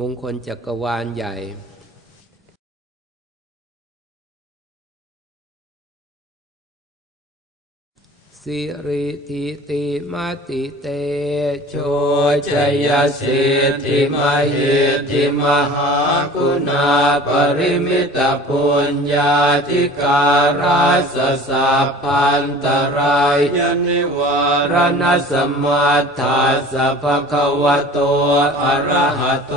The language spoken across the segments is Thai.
มงคลจักรวาลใหญ่ สิริทิติมาติเตโชชยสิทธิมหิทธิมหาคุณาปริมิตปุญญาธิการาสสะพันตรายยนิวารณสมัทธาสัพพะวะโตอะระหะโต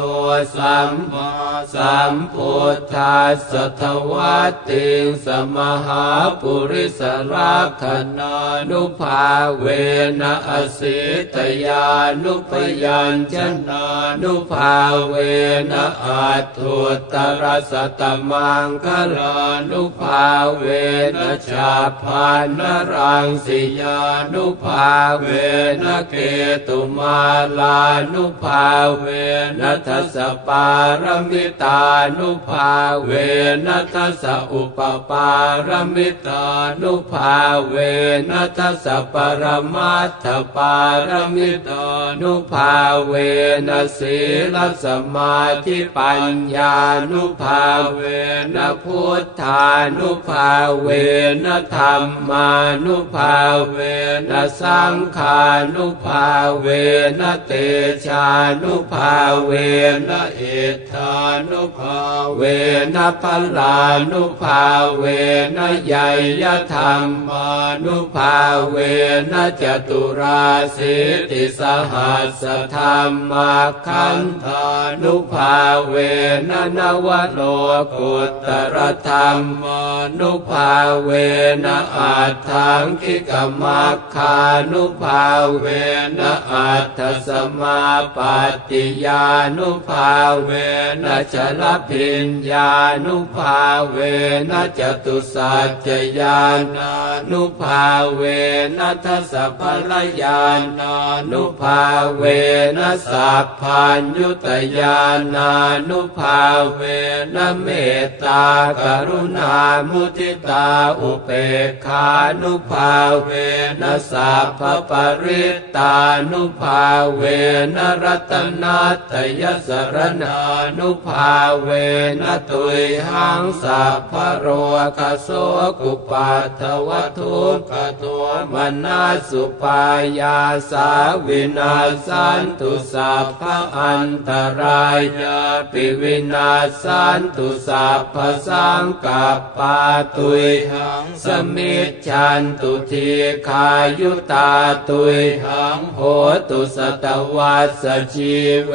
สัมมาสัมพุทธัสสะทวัตติงสมหาปุริสราคนานุภาเวนะอสิตยานุปยัญชนานุภาเวนะอัตถุตรสตมังคลานุภาเวนะชาพานรังสิยานุภาเวนะเกตุมาลานุภาเวนะทัสสะปารมิตานุภาเวนะทัสสะอุปปารมิตานุภาเวนะทัสสปรมัตถปารมิตานุภาเวนะศีลสมาธิปัญญานุภาเวนะพุทธานุภาเวนะธรรมานุภาเวนะสังขานุภาเวนะเตชานุภาเวนะเอธานุภาเวนะพลานุภาเวนะใหญ่ยธรรมานุภาเวนะจตุราสิติสหัสธรรมาคันธานุภาเวนะนวโลกุตรธรรมานุภาเวนะอัตถังคิกมัคคานุภาเวนะอัตถสมาปฏิยานุภาเวนะชลพิญญานุภาเวนะจตุสัจจญาณานุภาเวนะทัสสะพลญาณานุภาเวนะสัพพัญยุตญาณานุภาเวนะเมตตากรุณามุทิตาอุเปกขานุภาเวนะสัพพปริตตานุภาเวนะรัตนาตยสรณานุภาเวนะตุยหังสัพพโรคโสกุปัตถวัตุกตัวมนาสุปายาสาวินาสันตุสัพพะอันตรายาปิวินาสันตุสัพพะสังกัปปาตุยหังสมิจฉันตุทีขายุตาตุยหังโหตุสตวัสสจีเว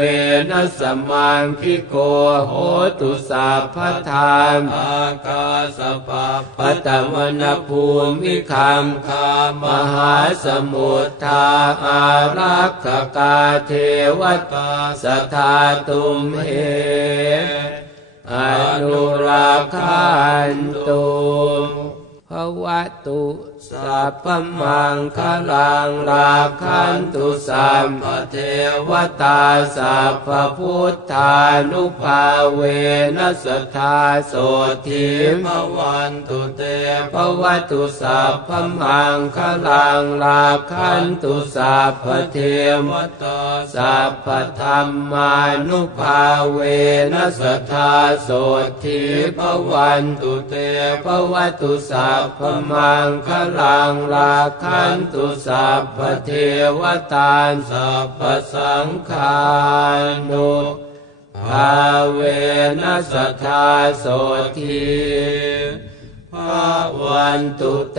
นะสมังคิโกโหตุสัพพะธรรมอากาสปะปะตะมนภูมิคัมคามหาสมุทธาอารักขกาเทวตาสทาตุมเหอนุรักขันตุม วตุสัพพมังคลังราคันตุสัมปเทวตาสัพพพุทธานุภาเวนัสทธาโสทิมวันตุเตภวตุสัพพมังคลังราคันตุสัพพเทวตาสัพพธรรมานุภาเวนัสทธาโสทิภวันตุเตภวตุสัพพมังคลังลาคันตุสัพพเทวตาสัพพสังขานุภาเวนัสทธาโสทีภาวันตุเต